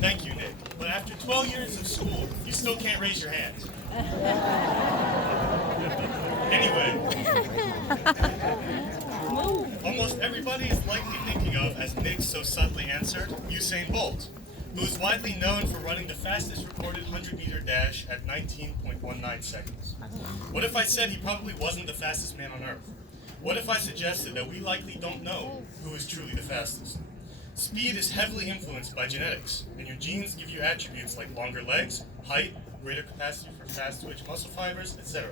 Thank you, Nick. But after 12 years of school, you still can't raise your hand. Anyway, almost everybody is likely thinking of, as Nick so subtly answered, Usain Bolt, who is widely known for running the fastest recorded 100-meter dash at 19.19 seconds. What if I said he probably wasn't the fastest man on Earth? What if I suggested that we likely don't know who is truly the fastest? Speed is heavily influenced by genetics, and your genes give you attributes like longer legs, height, greater capacity for fast-twitch muscle fibers, etc.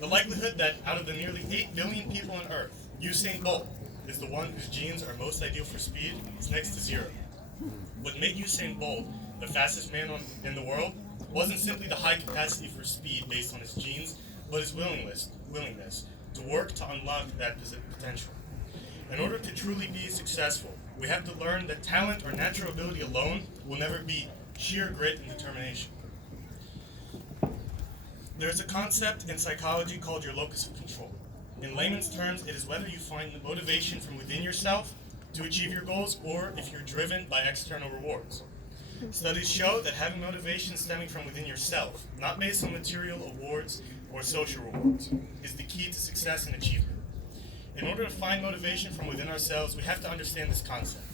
The likelihood that out of the nearly 8 billion people on Earth, Usain Bolt is the one whose genes are most ideal for speed is next to zero. What made Usain Bolt the fastest man in the world wasn't simply the high capacity for speed based on his genes, but his willingness to work to unlock that potential. In order to truly be successful, we have to learn that talent or natural ability alone will never be sheer grit and determination. There's a concept in psychology called your locus of control. In layman's terms, it is whether you find the motivation from within yourself to achieve your goals or if you're driven by external rewards. Studies show that having motivation stemming from within yourself, not based on material awards or social rewards, is the key to success and achievement. In order to find motivation from within ourselves, we have to understand this concept.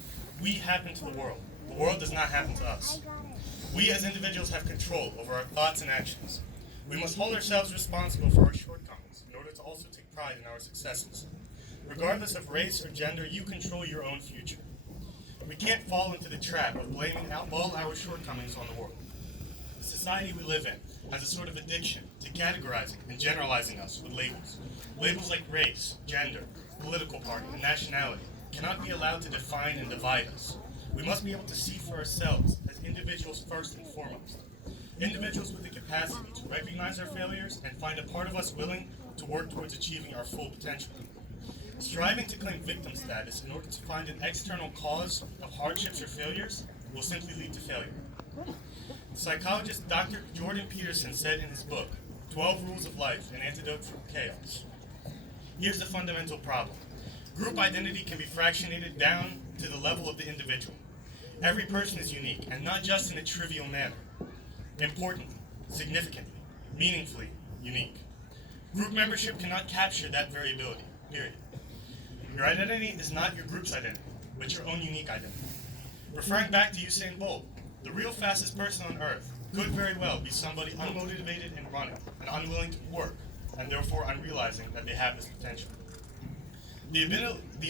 We happen to the world. The world does not happen to us. We as individuals have control over our thoughts and actions. We must hold ourselves responsible for our shortcomings in order to also take pride in our successes. Regardless of race or gender, you control your own future. We can't fall into the trap of blaming all our shortcomings on the world. The society we live in has a sort of addiction to categorizing and generalizing us with labels. Labels like race, gender, political party, and nationality cannot be allowed to define and divide us. We must be able to see for ourselves as individuals first and foremost. Individuals with the capacity to recognize our failures and find a part of us willing to work towards achieving our full potential. Striving to claim victim status in order to find an external cause of hardships or failures will simply lead to failure. Psychologist Dr. Jordan Peterson said in his book, 12 Rules of Life, An Antidote for Chaos. Here's the fundamental problem. Group identity can be fractionated down to the level of the individual. Every person is unique, and not just in a trivial manner. Importantly, significantly, meaningfully unique. Group membership cannot capture that variability, period. Your identity is not your group's identity, but your own unique identity. Referring back to Usain Bolt, the real fastest person on Earth could very well be somebody unmotivated in running and unwilling to work, and therefore unrealizing that they have this potential. The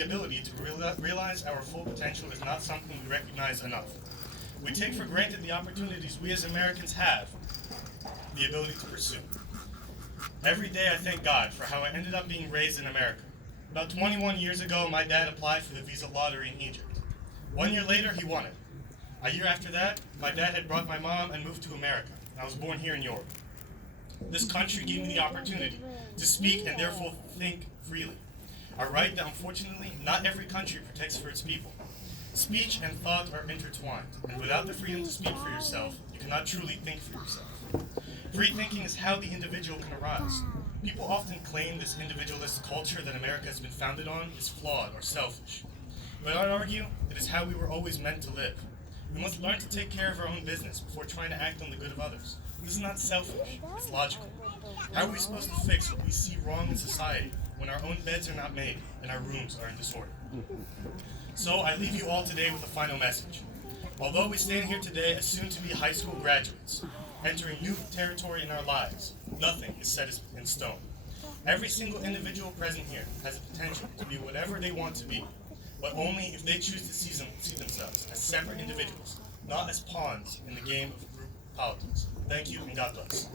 ability to realize our full potential is not something we recognize enough. We take for granted the opportunities we as Americans have the ability to pursue. Every day I thank God for how I ended up being raised in America. About 21 years ago, my dad applied for the visa lottery in Egypt. 1 year later, he won it. A year after that, my dad had brought my mom and moved to America. I was born here in Europe. This country gave me the opportunity to speak and therefore think freely. A right that unfortunately not every country protects for its people. Speech and thought are intertwined, and without the freedom to speak for yourself, you cannot truly think for yourself. Free thinking is how the individual can arise. People often claim this individualist culture that America has been founded on is flawed or selfish. But I'd argue it is how we were always meant to live. We must learn to take care of our own business before trying to act on the good of others. This is not selfish, it's logical. How are we supposed to fix what we see wrong in society when our own beds are not made and our rooms are in disorder? So I leave you all today with a final message. Although we stand here today as soon-to-be high school graduates, entering new territory in our lives, nothing is set in stone. Every single individual present here has the potential to be whatever they want to be, but only if they choose to see themselves as separate individuals, not as pawns in the game of group politics. Thank you, and God bless.